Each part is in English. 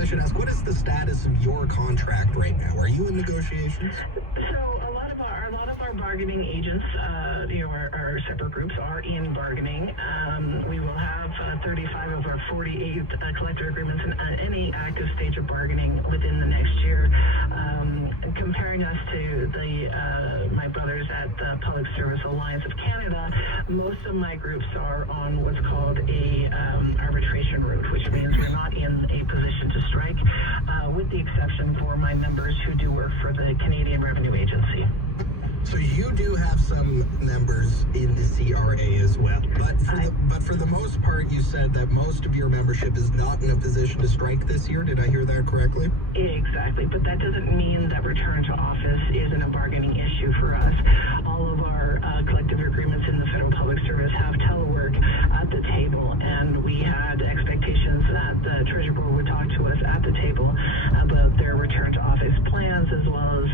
I should ask, what is the status of your contract right now? Are you in negotiations? So a lot of our bargaining agents, our separate groups are in bargaining. We will have 35 of our 48 collective agreements in any active stage of bargaining within the next year. Comparing us to my brothers at the Public Service Alliance of Canada, most of my groups are on what's called a arbitration route, which means we're not in a position to strike, with the exception for my members who do work for the Canadian Revenue Agency. So you do have some members in the CRA as well, but for the most part, you said that most of your membership is not in a position to strike this year. Did I hear that correctly? Exactly, but that doesn't mean that return to office isn't a bargaining issue for us. All of our collective agreements in the federal public service have telework at the table, and we had expectations that the Treasury Board would talk to us at the table about their return to office plans, as well as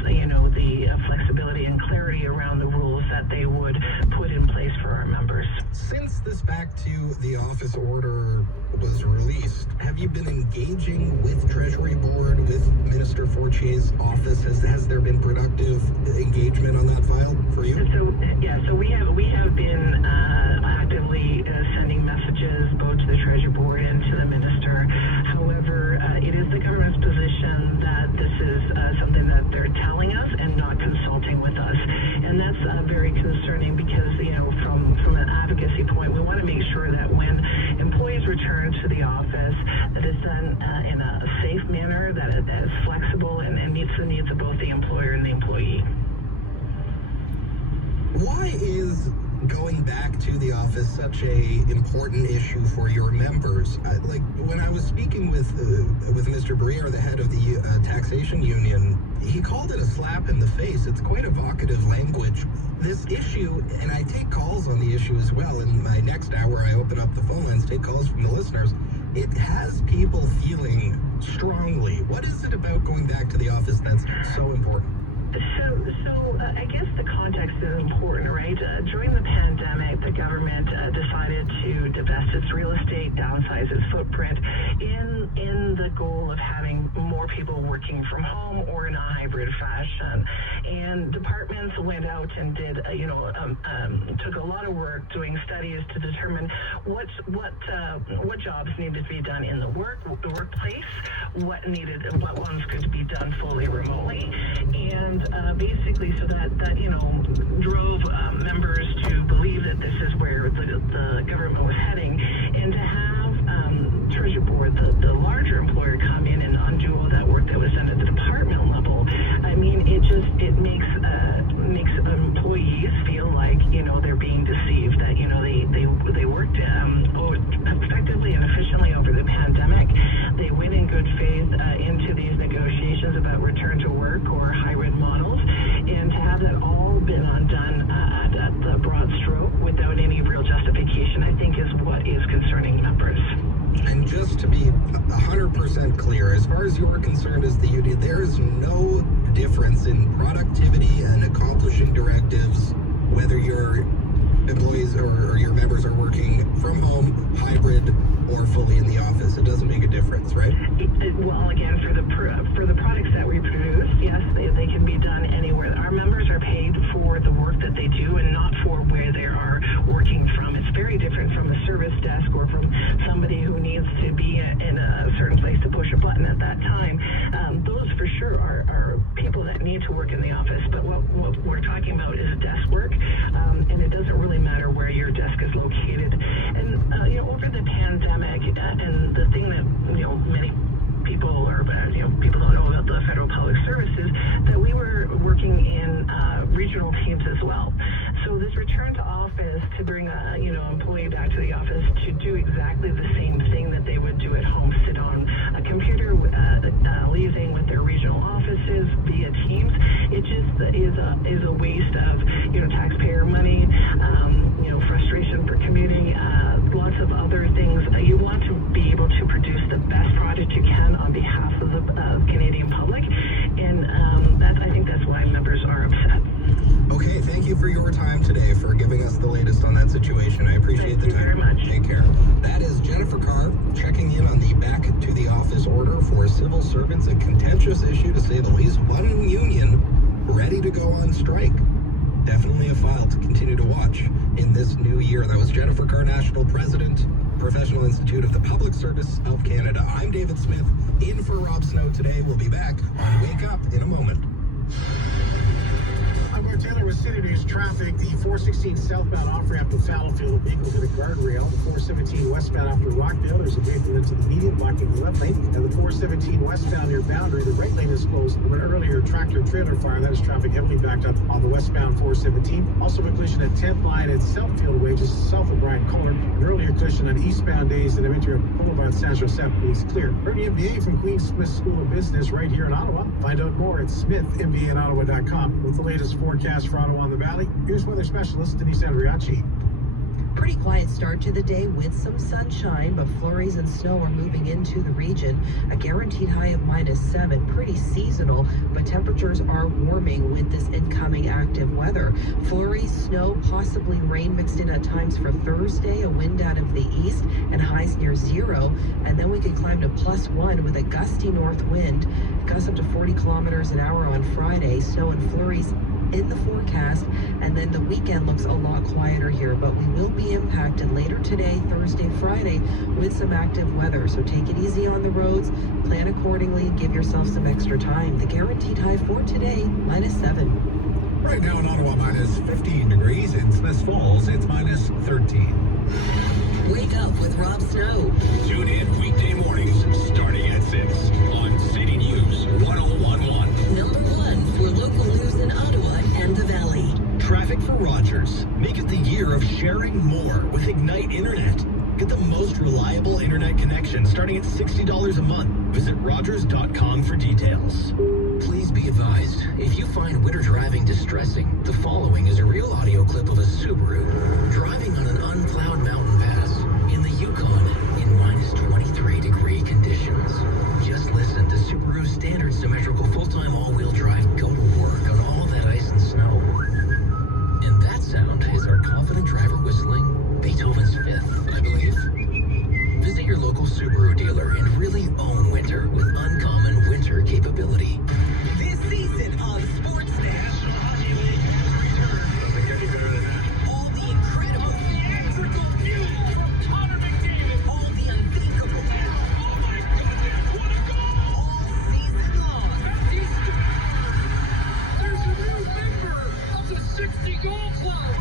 the flexibility and clarity around the rules that they would put in place for our members. Since this back to the office order was released, have you been engaging with Treasury Board, with Minister Fortier's office? Has there been productive engagement on that file for you? So we have been actively sending messages both to the Treasury Board and to the Minister. However, it is the government's position that this is something that they're telling us and not consulting with us. And that's very concerning because, from an advocacy point, we want to make sure that when employees return to the office, that it's done in a safe manner, that it is flexible and meets the needs of both the employer and the employee. Why is going back to the office such a important issue for your members? Like when I was speaking with Mr. Briere, the head of the taxation union, he called it a slap in the face. It's quite evocative language. This issue, and I take calls on the issue as well. In my next hour, I open up the phone lines, take calls from the listeners. It has people feeling strongly. What is it about going back to the office that's so important? So I guess the context is important, right? During the pandemic, the government decided to divest its real estate, downsize its footprint in the goal of having more people working from home or in a hybrid fashion. And departments went out and did, took a lot of work doing studies to determine what jobs needed to be done in the workplace, what ones could be done fully remotely, and basically so that drove members to believe that this is where the government was heading, and to have Treasury Board, the larger employer, come in and undo all that work that was done at the department level. I mean, it makes employees feel like they're being deceived, that they worked effectively and efficiently over the pandemic. They went in good faith into these negotiations about return to work or hybrid models, and to have that all been undone at the broad stroke without any real justification, I think is what is concerning members. And just to be 100% clear, as far as you're concerned as the union, there is no difference in productivity and accomplishing directives, whether your employees or your members are working from home, hybrid, or fully in the office. It doesn't make a difference, right? Well, again, for the products that we produce, yes, they can be done anywhere. Our members are paid for the work that they do and not for where they are working from. It's very different from a service desk or from somebody who needs to be in a certain place to push a button at that time. Those for sure are people that need to work in the office. But what we're talking about is desk work, and it doesn't really matter where your desk is located. And over the pandemic, and the thing that many people people don't know about the federal public services, that we were working in regional teams as well. So this return to office, to bring a employee back to the office to do exactly the same thing that they would do at home, sit on a computer, liaising with their regional offices via Teams, it just is a waste of taxpayer money, frustration for commuting, lots of other things. You want to be able to produce the best product you can on behalf of the Canadian public, and I think that's why members are upset. Okay, thank you. thank you for your time today, for giving us the latest on that situation. I appreciate the time. Thank you very much. Take care. That is Jennifer Carr checking in on the back to the office order for civil servants, a contentious issue to say the least. One union ready to go on strike. Definitely a file to continue to watch in this new year. That was Jennifer Carr, National President, Professional Institute of the Public Service of Canada. I'm David Smith, in for Rob Snow today. We'll be back on Wake Up in a moment. I'm Mark Taylor with City News Traffic. The 416 southbound off-ramp to Fallowfield, a vehicle hit a guardrail. The 417 westbound after Rockdale, there's a vehicle into the median blocking the left lane. And the 417 westbound near Boundary, the right lane is closed. From an earlier tractor-trailer fire, that is traffic heavily backed up on the westbound 417. Also a collision at 10th line at Southfield Way, just south of Bryant Kohler. An earlier collision on eastbound days in the Metro Boulevard San Jose is clear. Earn the MBA from Queen Smith School of Business right here in Ottawa. Find out more at smithmbanottawa.com. With the latest forecast for Ottawa and the Valley, here's weather specialist Denise Andriacci. Pretty quiet start to the day with some sunshine, but flurries and snow are moving into the region. A guaranteed high of -7, pretty seasonal, but temperatures are warming with this incoming active weather. Flurries, snow, possibly rain mixed in at times for Thursday, a wind out of the east, and highs near 0. And then we could climb to +1 with a gusty north wind, gusts up to 40 kilometers an hour on Friday. Snow and flurries in the forecast, and then the weekend looks a lot quieter here, but we will be impacted later today, Thursday, Friday, with some active weather. So take it easy on the roads, plan accordingly, and give yourself some extra time. The guaranteed high for today, -7. Right now in Ottawa, -15 degrees. In Smiths Falls, it's -13. Wake up with Rob Snow. Tune in weekday mornings starting at 6 on City News 1011. Number 1 for local news in Ottawa and the Valley. Traffic for Rogers. Make it the year of sharing more with Ignite Internet. Get the most reliable internet connection starting at $60 a month. Visit Rogers.com for details. Please be advised, if you find winter driving distressing, the following is a real audio clip of a Subaru driving on an unplowed mountain pass in the Yukon in -23-degree conditions. Just listen to Subaru's standard symmetrical full-time all-wheel drive go to work on all that ice and snow. And that sound is our confident driver whistling Beethoven's Fifth, I believe. Visit your local Subaru dealer and really own winter with uncommon winter capability. This season of Sportsnet, all the incredible theatrical beauty from Connor McDavid, all the unthinkable now. Oh my goodness, what a goal! All season long. There's a new member of the 60 Goal Club.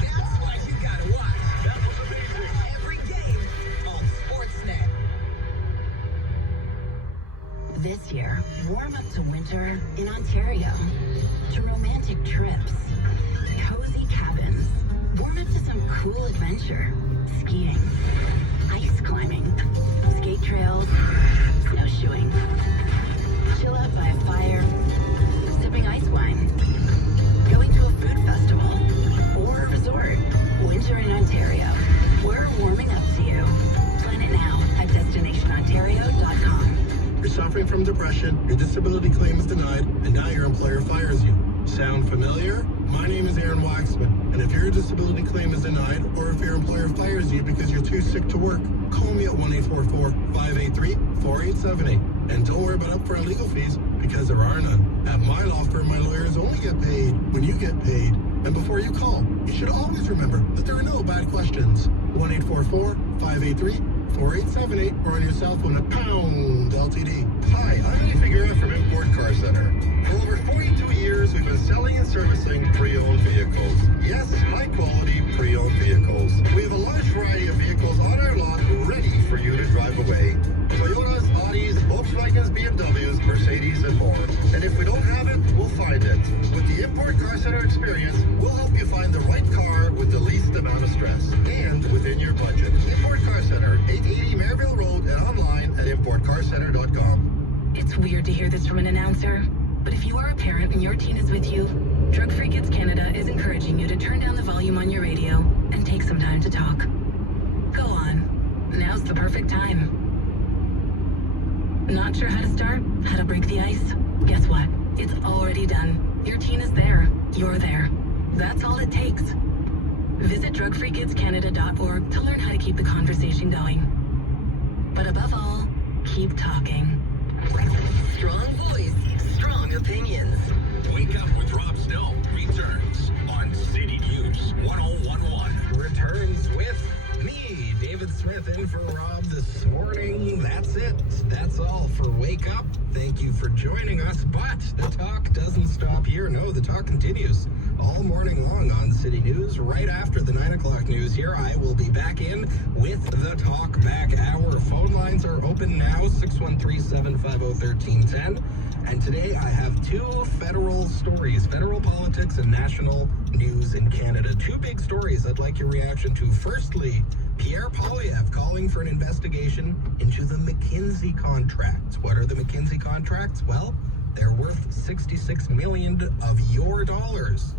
That's why you gotta watch. That was amazing. Every game on Sportsnet. This year, warm up to winter in Ontario, to romantic trips, cozy cabins, warm up to some cool adventure, skiing, ice climbing, skate trails, snowshoeing, chill out by a fire, sipping ice wine, going to a food festival, or a resort. Winter in Ontario. We're warming up to you. Plan it now at destinationontario.com. You're suffering from depression, your disability claim is denied, and now your employer fires you. Sound familiar? My name is Aaron Waxman, and if your disability claim is denied, or if your employer fires you because you're too sick to work, call me at 1-844-583-4878. And don't worry about upfront legal fees, because there are none. At my law firm, my lawyers only get paid when you get paid. And before you call, you should always remember that there are no bad questions. 1-844-583-4878, or on your cell phone at pound LTD. Hi, I'm Lee Figueroa from Import Car Center. For over 42 years, we've been selling and servicing pre-owned vehicles. Yes, high-quality pre-owned vehicles. We have a large variety of vehicles on our lot ready for you to drive away. Toyotas, Audis, Volkswagens, BMWs, Mercedes, and more. And if we don't have it, we'll find it. With the Import Car Center experience, we'll help you find the right car with the least amount of stress and within your budget. Import Car Center, 880 Maryville Road, and online at importcarcenter.com. It's weird to hear this from an announcer, but if you are a parent and your teen is with you, Drug Free Kids Canada is encouraging you to turn down the volume on your radio and take some time to talk. Go on. Now's the perfect time. Not sure how to start? How to break the ice? Guess what? It's already done. Your teen is there. You're there. That's all it takes. Visit drugfreekidscanada.org to learn how to keep the conversation going. But above all, keep talking. Strong voice, strong opinions. Wake Up with Rob Snow returns on City News 1011. Returns with me, David Smith, in for Rob this morning. That's it. That's all for Wake Up. Thank you for joining us, but the talk doesn't stop here. No, the talk continues all morning long on City News. Right after the 9 o'clock news here, I will be back in with the Talk Back Hour. Phone lines are open now, 613-750-1310. And today I have two federal stories, federal politics and national news in Canada. Two big stories I'd like your reaction to. Firstly, Pierre Poilievre calling for an investigation into the McKinsey contracts. What are the McKinsey contracts? Well, they're worth $66 million of your dollars.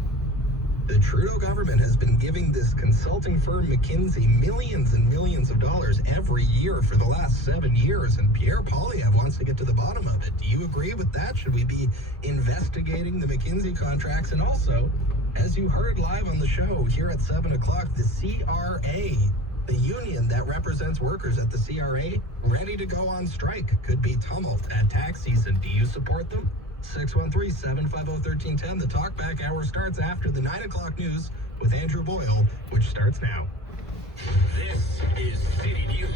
The Trudeau government has been giving this consulting firm McKinsey millions and millions of dollars every year for the last 7 years, and Pierre Poilievre wants to get to the bottom of it. Do you agree with that? Should we be investigating the McKinsey contracts? And also, as you heard live on the show here at 7 o'clock, the CRA, the union that represents workers at the CRA, ready to go on strike. Could be tumult at tax season. Do you support them? 613-750-1310. The Talkback Hour starts after the 9 o'clock news with Andrew Boyle, which starts now. This is City News.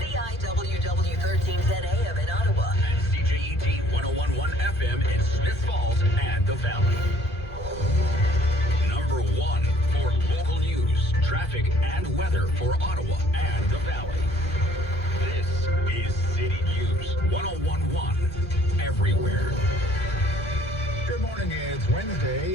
CIWW 1310 AM in Ottawa. And CJET 1011 FM in Smith Falls and the Valley. Number one for local news, traffic, and weather for Ottawa and the Valley. This is City News 1011. Everywhere. Good morning. It's Wednesday,